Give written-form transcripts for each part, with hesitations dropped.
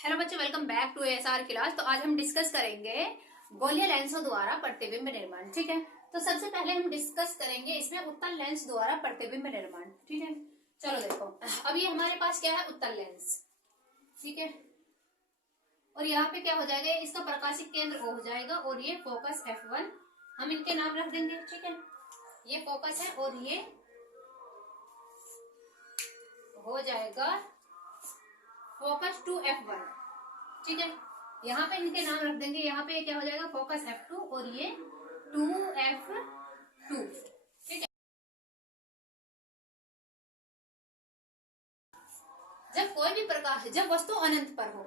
Hello बच्चों, welcome back to ASR class. तो आज हम डिस्कस करेंगे गोलीय लेंसों द्वारा प्रतिबिंब निर्माण। ठीक है, तो सबसे पहले हम डिस्कस करेंगे इसमें उत्तल लेंस द्वारा प्रतिबिंब निर्माण। ठीक है, चलो देखो, अब ये हमारे पास क्या है, उत्तल लेंस। ठीक है, और यहाँ पे क्या हो जाएगा, इसका प्रकाशिक केंद्र O हो जाएगा और ये फोकस F1, हम इनके नाम रख देंगे। ठीक है, ये फोकस है और ये हो जाएगा फोकस 2F1। ठीक है, यहाँ पे इनके नाम रख देंगे। यहाँ पे क्या हो जाएगा, फोकस F2 और ये 2F2। ठीक है, जब कोई भी प्रकाश, जब वस्तु अनंत पर हो,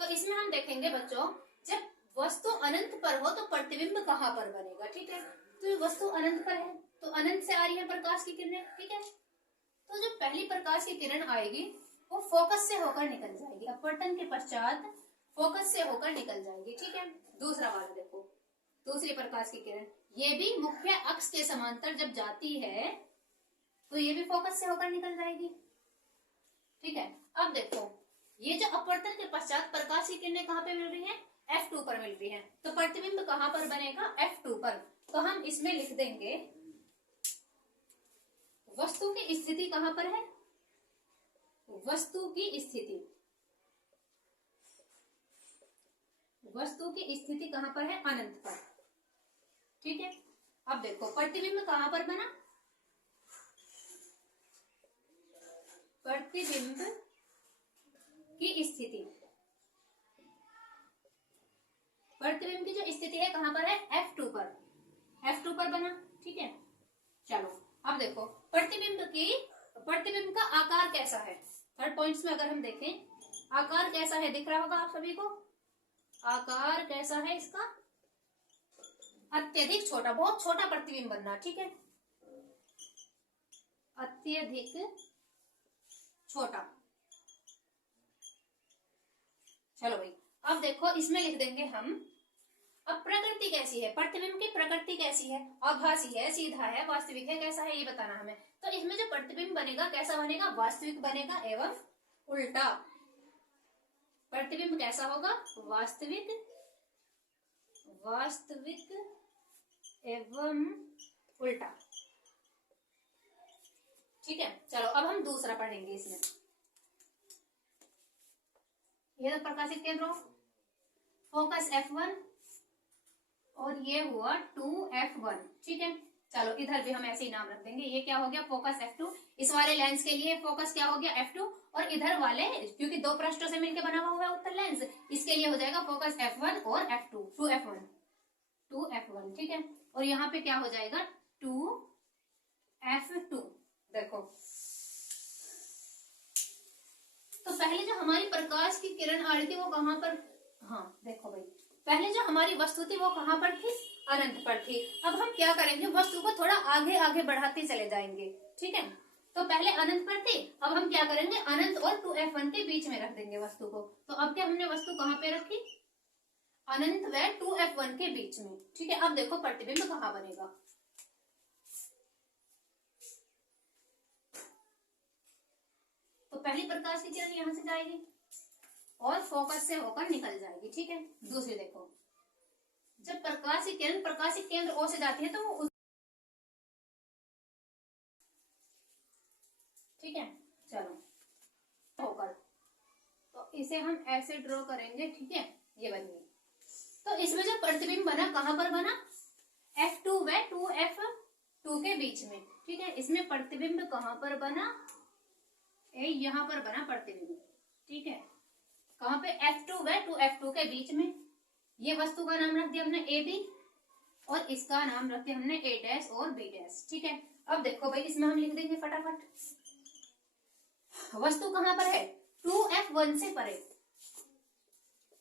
तो इसमें हम देखेंगे बच्चों, जब वस्तु अनंत पर हो तो प्रतिबिंब कहाँ पर बनेगा। ठीक है, तो वस्तु अनंत पर है तो अनंत से आ रही है प्रकाश की किरणें। ठीक है, तो जब पहली प्रकाश की किरण आएगी वो फोकस से होकर निकल जाएगी, अपवर्तन के पश्चात फोकस से होकर निकल जाएगी। ठीक है, दूसरा वाला देखो, दूसरी प्रकाश की किरण ये भी मुख्य अक्ष के समांतर जब जाती है तो ये भी फोकस से होकर निकल जाएगी। ठीक है, अब देखो, ये जो अपवर्तन के पश्चात प्रकाश की किरणें कहाँ पे मिल रही हैं, F2 पर मिल रही हैं, तो प्रतिबिंब कहाँ पर बनेगा, F2 पर। तो हम इसमें लिख देंगे वस्तु की स्थिति कहाँ पर है, वस्तु की स्थिति, वस्तु की स्थिति कहाँ पर है, अनंत पर। ठीक है, अब देखो प्रतिबिंब कहाँ पर बना, प्रतिबिंब की स्थिति, प्रतिबिंब की जो स्थिति है कहाँ पर है, F2 पर, F2 पर बना। ठीक है, चलो अब देखो प्रतिबिंब का आकार कैसा है। थर्ड पॉइंट्स में अगर हम देखें आकार कैसा है, दिख रहा होगा आप सभी को, आकार कैसा है इसका, अत्यधिक छोटा, बहुत छोटा प्रतिबिंब बनना। ठीक है, अत्यधिक छोटा। चलो भाई, अब देखो इसमें लिख देंगे हम, अब प्रकृति कैसी है, प्रतिबिंब की प्रकृति कैसी है, आभासी है, सीधा है, वास्तविक है, कैसा है ये बताना हमें। तो इसमें जो प्रतिबिंब बनेगा कैसा बनेगा, वास्तविक बनेगा एवं उल्टा। प्रतिबिंब कैसा होगा, वास्तविक, वास्तविक एवं उल्टा। ठीक है, चलो अब हम दूसरा पढ़ेंगे। इसमें ये तो प्रकाशित केंद्र फोकस F1 और ये हुआ 2F1। ठीक है, चलो इधर भी हम ऐसे ही नाम रख देंगे। ये क्या हो गया, फोकस F2। इस वाले लेंस के लिए फोकस क्या हो गया, F2, और इधर वाले क्योंकि दो पृष्ठों से मिलकर बना हुआ है उत्तल लेंस, इसके लिए हो जाएगा फोकस F1 और F2, 2F1, 2F1। ठीक है, और यहाँ पे क्या हो जाएगा, 2F2। देखो, तो पहले जो हमारी प्रकाश की किरण आ रही थी वो कहाँ पर, हाँ देखो भाई, पहले जो हमारी वस्तु थी वो कहाँ पर थी, अनंत पर थी। अब हम क्या करेंगे, वस्तु को थोड़ा आगे आगे बढ़ाते चले जाएंगे। ठीक है, तो पहले अनंत पर थी, अब हम क्या करेंगे, अनंत और 2F1 के बीच में रख देंगे वस्तु को। तो अब क्या हमने वस्तु कहाँ पे रखी, अनंत व 2F1 के बीच में। ठीक है, अब देखो प्रतिबिंब कहाँ बनेगा, तो पहली प्रकाश की किरण यहां से जाएगी और फोकस से होकर निकल जाएगी। ठीक है, दूसरी देखो, जब प्रकाश की किरण प्रकाशिक केंद्र O से जाती है तो वो ठीक है, चलो होकर, तो इसे हम ऐसे ड्रॉ करेंगे। ठीक है, ये बन गई। तो इसमें जो प्रतिबिंब बना कहां पर बना, F2 व 2F2 के बीच में। ठीक है, इसमें प्रतिबिंब कहां पर बना, यहां पर बना प्रतिबिंब। ठीक है, कहां पे, F2 व 2F2 के बीच में। ये वस्तु का नाम रख दिया हमने AB और इसका नाम रख दिया हमने A' और B'। ठीक है, अब देखो भाई, इसमें हम लिख देंगे फटाफट, वस्तु कहां पर है, 2F1 से परे,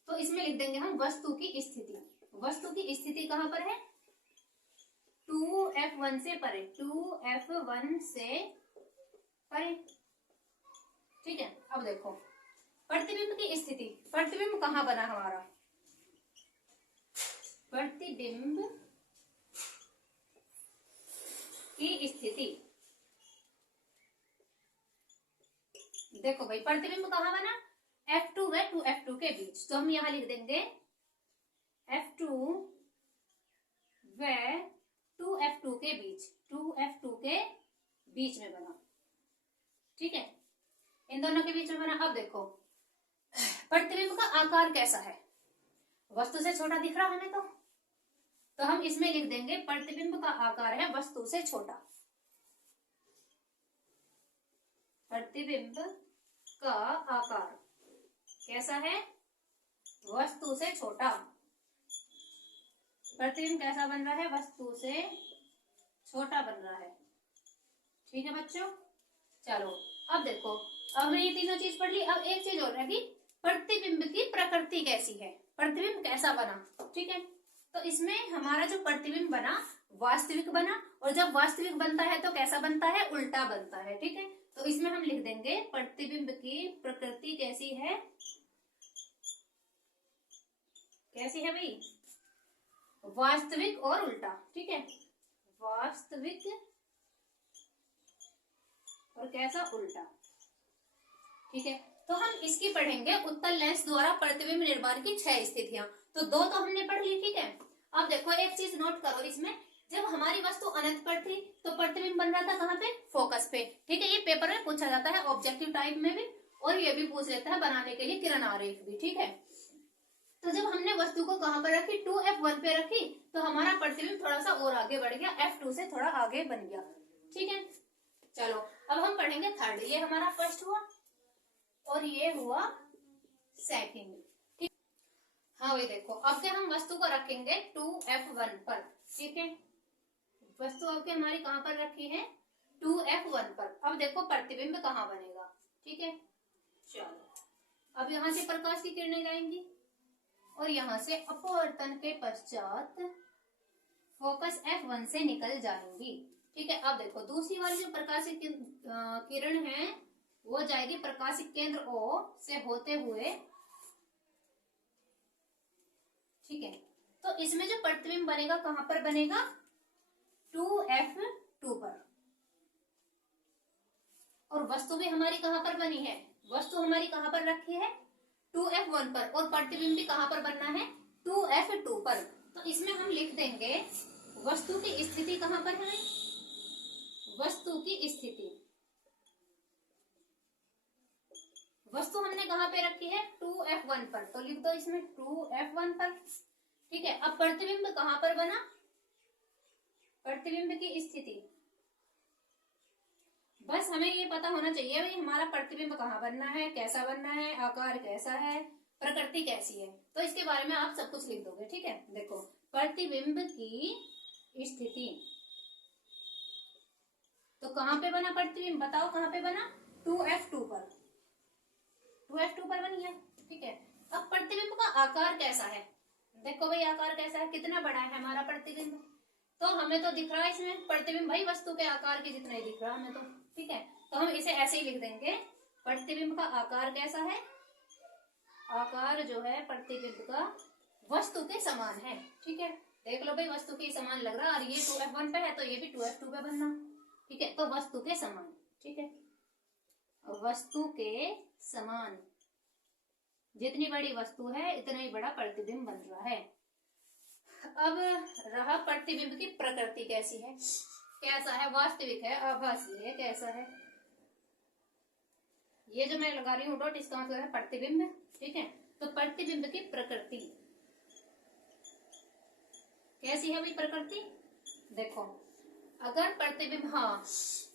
तो इसमें लिख देंगे हम वस्तु की स्थिति। वस्तु की स्थिति कहां पर है, 2F1 से परे, 2F1 से परे। ठीक है, अब देखो प्रतिबिंब की स्थिति, प्रतिबिंब कहां बना हमारा, प्रतिबिंब की स्थिति देखो भाई प्रतिबिंब कहाँ बना, F2 व 2F2 के बीच, तो हम यहाँ लिख देंगे F2 व 2F2 के बीच, 2F2 के बीच में बना, ठीक है, इन दोनों के बीच में बना। अब देखो प्रतिबिंब का आकार कैसा है, वस्तु से छोटा दिख रहा हमें, तो हम इसमें लिख देंगे प्रतिबिंब का आकार है वस्तु से छोटा, प्रतिबिंब का आकार कैसा है, वस्तु से छोटा, प्रतिबिंब कैसा बन रहा है, वस्तु से छोटा बन रहा है, ठीक है बच्चों। चलो अब देखो, अब हमने ये तीनों चीज पढ़ ली, अब एक चीज और रहेगी, प्रतिबिंब की प्रकृति कैसी है, प्रतिबिंब कैसा बना, ठीक है। तो इसमें हमारा जो प्रतिबिंब बना वास्तविक बना, और जब वास्तविक बनता है तो कैसा बनता है, उल्टा बनता है, ठीक है। तो इसमें हम लिख देंगे प्रतिबिंब की प्रकृति कैसी है, कैसी है भाई, वास्तविक और उल्टा, ठीक है, वास्तविक और कैसा, उल्टा, ठीक है। तो हम इसकी पढ़ेंगे उत्तल लेंस द्वारा प्रतिबिंब निर्माण की 6 स्थितियां, तो 2 तो हमने पढ़ ली, ठीक है। अब देखो एक चीज नोट करो इसमें, जब हमारी वस्तु अनंत पर थी तो प्रतिबिंब बन रहा था कहाँ पे, फोकस पे, ठीक है। ये पेपर में पूछा जाता है ऑब्जेक्टिव टाइप में भी, और ये भी पूछ लेता है बनाने के लिए किरण आरेख भी, ठीक है। तो जब हमने वस्तु को कहाँ पर रखी, 2F1 पे रखी, तो हमारा प्रतिबिंब थोड़ा सा और आगे बढ़ गया, F2 से थोड़ा आगे बन गया, ठीक है। चलो अब हम पढ़ेंगे थर्ड, ये हमारा फर्स्ट हुआ और ये हुआ सेकंड, ठीक। हाँ भाई देखो, अब क्या हम वस्तु को रखेंगे 2F1 पर, ठीक है, वस्तु अब के हमारी कहाँ पर रखी है, 2F1 पर। अब देखो प्रतिबिंब कहाँ बनेगा, ठीक है। चलो अब यहाँ से प्रकाश की किरणें जाएंगी और यहाँ से अपवर्तन के पश्चात फोकस F1 से निकल जाएंगी, ठीक है। अब देखो दूसरी वाली जो प्रकाशित किरण है वो जाएगी प्रकाशित केंद्र O से होते हुए, ठीक है। तो इसमें जो प्रतिबिंब बनेगा कहां पर बनेगा, 2F2 पर, और वस्तु भी हमारी कहां पर बनी है, वस्तु हमारी कहां पर रखी है, 2F1 पर, और प्रतिबिंब भी कहां पर बनना है, 2F2 पर। तो इसमें हम लिख देंगे वस्तु की स्थिति कहां पर है, वस्तु की स्थिति, वस्तु हमने कहां पे रखी है, 2F1 पर, तो लिख दो इसमें 2F1 पर, ठीक है। अब प्रतिबिंब कहां पर बना, प्रतिबिंब की स्थिति, बस हमें ये पता होना चाहिए भाई हमारा प्रतिबिंब कहाँ बनना है, कैसा बनना है, आकार कैसा है, प्रकृति कैसी है, तो इसके बारे में आप सब कुछ लिख दोगे, ठीक है। देखो प्रतिबिंब की स्थिति, तो कहाँ पे बना प्रतिबिंब, बताओ कहाँ पे बना, 2F2 पर, 2F2 पर बन गया, ठीक है। अब प्रतिबिंब का आकार कैसा है, देखो भाई आकार कैसा है, कितना बड़ा है हमारा प्रतिबिंब, तो हमें तो दिख रहा है इसमें प्रतिबिंब भाई वस्तु के आकार के जितना ही दिख रहा है हमें तो, ठीक है। तो हम इसे ऐसे ही लिख देंगे, प्रतिबिंब का आकार कैसा है, आकार जो है प्रतिबिंब का वस्तु के समान है, ठीक है। देख लो भाई वस्तु के समान लग रहा है, और ये 2F1 पे है तो ये भी 2F2 पे बनना, ठीक है। तो वस्तु के समान, ठीक है, वस्तु के समान, जितनी बड़ी वस्तु है इतना ही बड़ा प्रतिबिंब बन रहा है। अब रहा प्रतिबिंब की प्रकृति कैसी है, कैसा है, वास्तविक है, आभासी है, कैसा है, ये जो मैं लगा रही हूँ डॉट इसका मतलब है प्रतिबिंब, ठीक है। तो प्रतिबिंब की प्रकृति कैसी है भाई प्रकृति, देखो अगर प्रतिबिंब, हाँ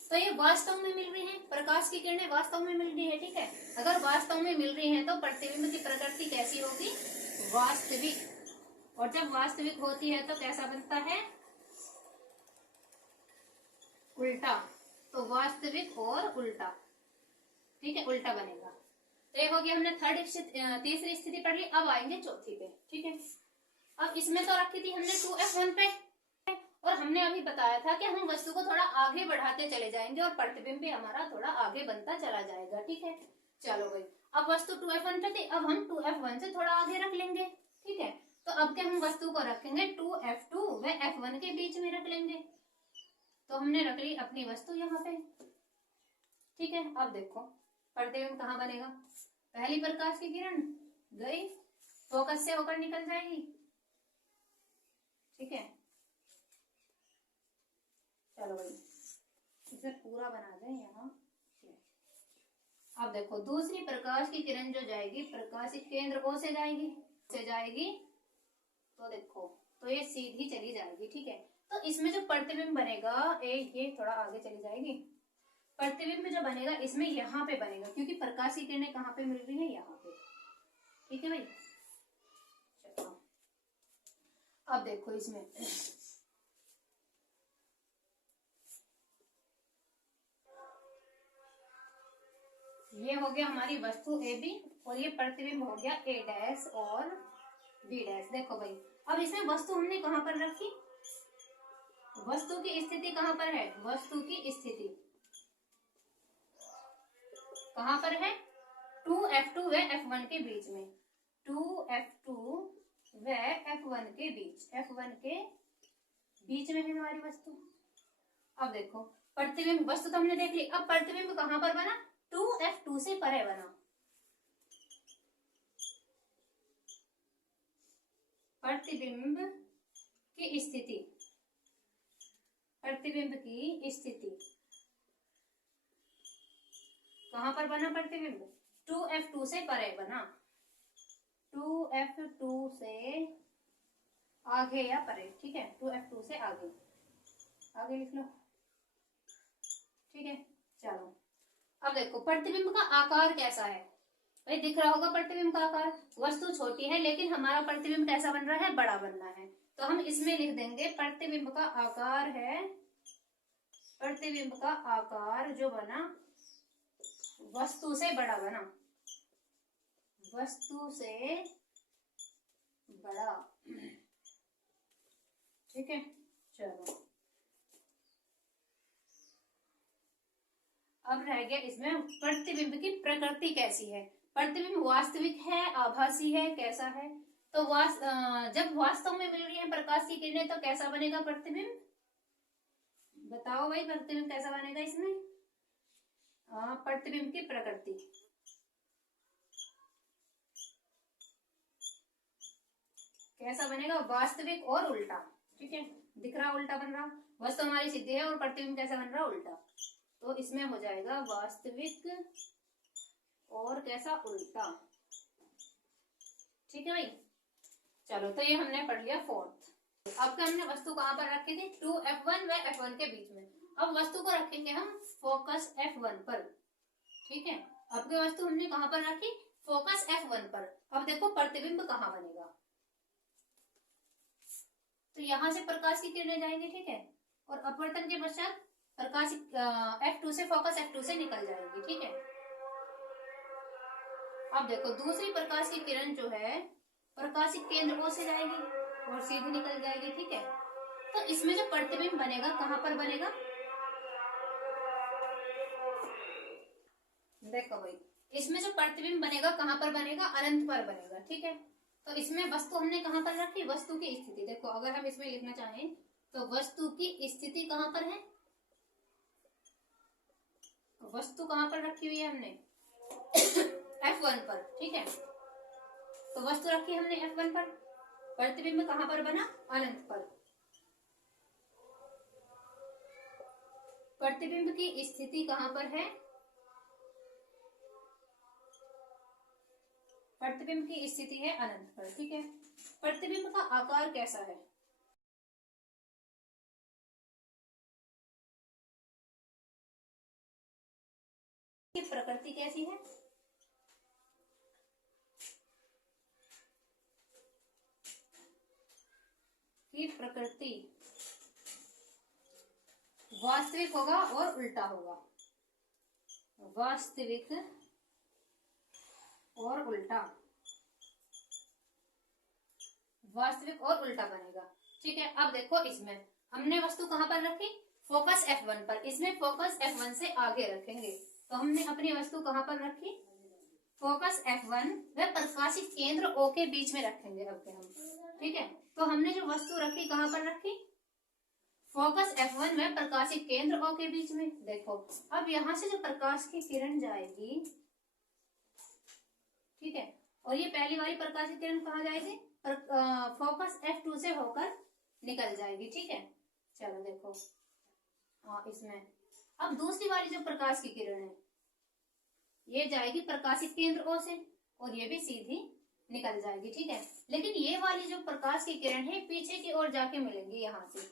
तो ये वास्तव में मिल रही है, प्रकाश की किरणें वास्तव में मिल रही है, ठीक है। अगर वास्तव में मिल रही है तो प्रतिबिंब की प्रकृति कैसी होगी, वास्तविक, और जब वास्तविक होती है तो कैसा बनता है, उल्टा, तो वास्तविक और उल्टा, ठीक है, उल्टा बनेगा। तो ये हो गया हमने तीसरी स्थिति पढ़ ली, अब आएंगे चौथी पे, ठीक है। अब इसमें तो रखी थी हमने 2F1 पे, और हमने अभी बताया था कि हम वस्तु को थोड़ा आगे बढ़ाते चले जाएंगे और प्रतिबिंब भी हमारा थोड़ा आगे बनता चला जाएगा, ठीक है। चलो भाई अब वस्तु 2F1 पे थी, अब हम 2F1 से थोड़ा आगे रख लेंगे, ठीक है। तो अब क्या हम वस्तु को रखेंगे 2F2 व F1 के बीच में रख लेंगे, तो हमने रख ली अपनी वस्तु यहाँ पे, ठीक है। अब देखो प्रतिबिंब कहाँ बनेगा? पहली प्रकाश की किरण गई, फोकस से होकर निकल जाएगी, ठीक है। चलो भाई इसे पूरा बना दें यहाँ। अब देखो दूसरी प्रकाश की किरण जो जाएगी प्रकाशित केंद्र O से जाएगी तो देखो तो ये सीधी चली जाएगी, ठीक है। तो इसमें जो प्रतिबिंब बनेगा ये थोड़ा आगे चली जाएगी, प्रतिबिंब जो बनेगा इसमें यहाँ पे बनेगा, क्योंकि प्रकाश की किरणें कहाँ पे मिल रही है? यहाँ पे, ठीक है भाई। चलो अब देखो इसमें ये हो गया हमारी वस्तु ए बी और ये प्रतिबिंब हो गया ए डैश और बी डैश। देखो भाई अब इसमें वस्तु हमने कहां पर रखी? वस्तु की स्थिति कहां पर है? वस्तु की स्थिति कहां पर है? 2F2 व F1 के बीच में, 2F2 व F1 के बीच, F1 के बीच में है हमारी वस्तु। अब देखो प्रतिबिंब, वस्तु तो हमने देख ली, अब प्रतिबिंब कहां पर बना? 2F2 से परे बना। प्रतिबिंब की स्थिति, प्रतिबिंब की स्थिति कहां पर बना? प्रतिबिंब 2F2 से परे बना, 2F2 से आगे या परे, ठीक है। 2F2 से आगे, आगे लिख लो, ठीक है। चलो अब देखो प्रतिबिंब का आकार कैसा है? भाई दिख रहा होगा प्रतिबिंब का आकार, वस्तु छोटी है लेकिन हमारा प्रतिबिंब कैसा बन रहा है? बड़ा बन रहा है। तो हम इसमें लिख देंगे प्रतिबिंब का आकार है, प्रतिबिंब का आकार जो बना वस्तु से बड़ा बना, वस्तु से बड़ा, ठीक है। चलो अब रह गया इसमें प्रतिबिंब की प्रकृति कैसी है? प्रतिबिंब वास्तविक है, आभासी है, कैसा है? तो जब वास्तव में मिल रही है प्रकाश की किरणें तो कैसा बनेगा प्रतिबिंब? बताओ भाई प्रतिबिंब कैसा बनेगा इसमें? प्रतिबिंब की प्रकृति कैसा बनेगा? वास्तविक और उल्टा, ठीक है। दिख रहा उल्टा बन रहा, वस्तु हमारी सीधी है और प्रतिबिंब कैसा बन रहा? उल्टा। तो इसमें हो जाएगा वास्तविक और कैसा? उल्टा, ठीक है भाई। चलो तो ये हमने पढ़ लिया फोर्थ। अब हमने वस्तु कहां पर रखी थी? 2F1 व F1 के बीच में। अब वस्तु को रखेंगे हम फोकस F1 पर, ठीक है। अब की वस्तु हमने कहां पर रखी? फोकस F1 पर। अब देखो प्रतिबिंब कहां बनेगा? तो यहां से प्रकाश की किरणें जाएंगी, ठीक है, और अपवर्तन के पश्चात प्रकाश F2 से फोकस F2 से निकल जाएगी, ठीक है। अब देखो दूसरी प्रकाश की किरण जो है प्रकाशित केंद्र O से जाएगी और सीधी निकल जाएगी, ठीक है। तो इसमें जो प्रतिबिंब बनेगा कहां पर बनेगा? देखो भाई इसमें जो प्रतिबिंब बनेगा कहां पर बनेगा? अनंत पर बनेगा, ठीक है। तो इसमें वस्तु हमने कहां पर रखी? वस्तु की स्थिति। देखो अगर हम इसमें लिखना चाहें तो वस्तु की स्थिति कहां पर है? वस्तु कहां पर रखी हुई है हमने? F1 पर, ठीक है। तो वस्तु रखी हमने F1 पर, प्रतिबिंब कहां पर बना? अनंत पर। प्रतिबिंब की स्थिति कहां पर है? प्रतिबिंब की स्थिति है अनंत पर, ठीक है। प्रतिबिंब का आकार कैसा है? प्रकृति कैसी है? की प्रकृति वास्तविक होगा और उल्टा होगा, वास्तविक और उल्टा, वास्तविक और उल्टा बनेगा, ठीक है। अब देखो इसमें हमने वस्तु कहां पर रखी? फोकस F1 पर। इसमें फोकस F1 से आगे रखेंगे, तो हमने अपनी वस्तु कहां पर रखी? फोकस F1 व प्रकाशित केंद्र O के बीच में रखेंगे अब हम, ठीक है। तो हमने जो वस्तु रखी कहां पर रखी? फोकस F1 में प्रकाशित केंद्र O के बीच में। देखो अब यहां से जो प्रकाश की किरण जाएगी ठीक है। और ये पहली वाली प्रकाश की किरण कहाँ जाएगी, फोकस F2 से होकर निकल जाएगी, ठीक है। चलो देखो, हाँ इसमें अब दूसरी वाली जो प्रकाश की किरण है ये जाएगी प्रकाशित केंद्र O से और ये भी सीधी निकल जाएगी, ठीक है। लेकिन ये वाली जो प्रकाश की किरण है पीछे की ओर जाके मिलेंगी यहां से,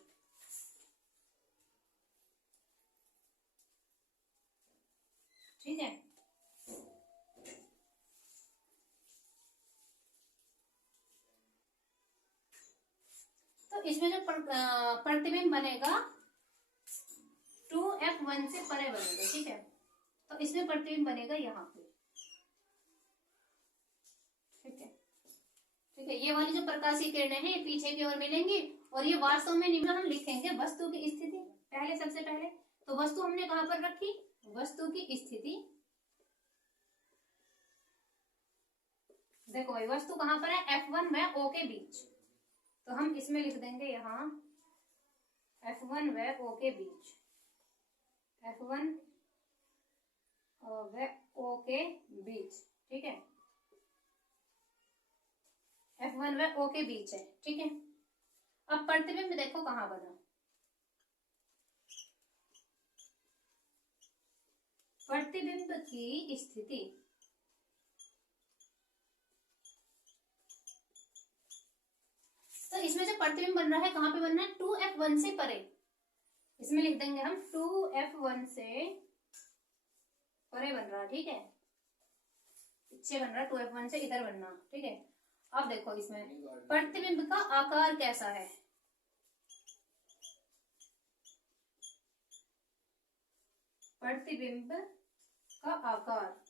ठीक है। तो इसमें जो प्रतिबिंब बनेगा 2F1 से परे बनेगा, ठीक है। तो इसमें प्रतिबिंब बनेगा यहाँ पे, ठीक है। ठीक है, ये वाली जो प्रकाशीय किरणें हैं ये पीछे की ओर मिलेंगी और ये वास्तव में निम्न हम लिखेंगे वस्तु की स्थिति पहले, सबसे पहले तो वस्तु हमने कहां पर रखी, वस्तु की स्थिति। देखो भाई वस्तु कहां पर है, F1 व O के बीच, तो हम इसमें लिख देंगे यहाँ F1 व O के बीच, F1 व O के बीच, ठीक है। F1 व O के बीच है, ठीक है। अब प्रतिबिंब देखो कहां बना, प्रतिबिंब की स्थिति तो इसमें जो प्रतिबिंब बन रहा है कहां पे बन रहा है, 2F1 से परे, इसमें लिख देंगे हम 2F1 से परे बन रहा, ठीक है। पीछे बन रहा 2F1 से इधर बनना, ठीक है। अब देखो इसमें प्रतिबिंब का आकार कैसा है, प्रतिबिंब का आकार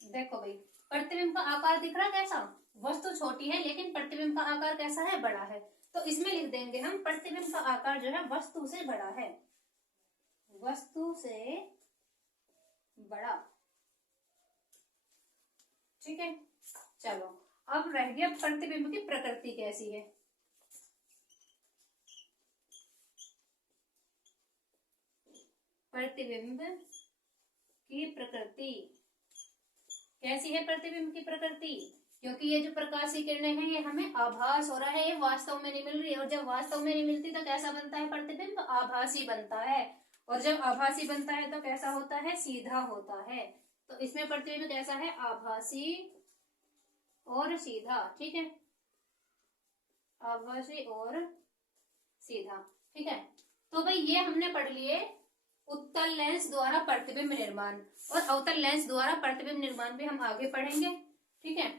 देखो भाई, प्रतिबिंब का आकार दिख रहा कैसा, वस्तु छोटी है लेकिन प्रतिबिंब का आकार कैसा है, बड़ा है। तो इसमें लिख देंगे हम प्रतिबिंब का आकार जो है वस्तु से बड़ा है, वस्तु से बड़ा, ठीक है। चलो अब रह गया प्रतिबिंब की प्रकृति कैसी है, प्रतिबिंब की प्रकृति कैसी है, प्रतिबिंब की प्रकृति, क्योंकि ये जो प्रकाशीय किरणें हैं ये हमें आभास हो रहा है, ये वास्तव में नहीं मिल रही है। और जब वास्तव में नहीं मिलती तो कैसा बनता है प्रतिबिंब, आभासी बनता है। और जब आभासी बनता है तो कैसा होता है, सीधा होता है। तो इसमें प्रतिबिंब कैसा है, आभासी और सीधा, ठीक है, आभासी और सीधा, ठीक है। तो भाई ये हमने पढ़ लिए उत्तल लेंस द्वारा प्रतिबिंब निर्माण, और अवतल लेंस द्वारा प्रतिबिंब निर्माण भी हम आगे पढ़ेंगे, ठीक है।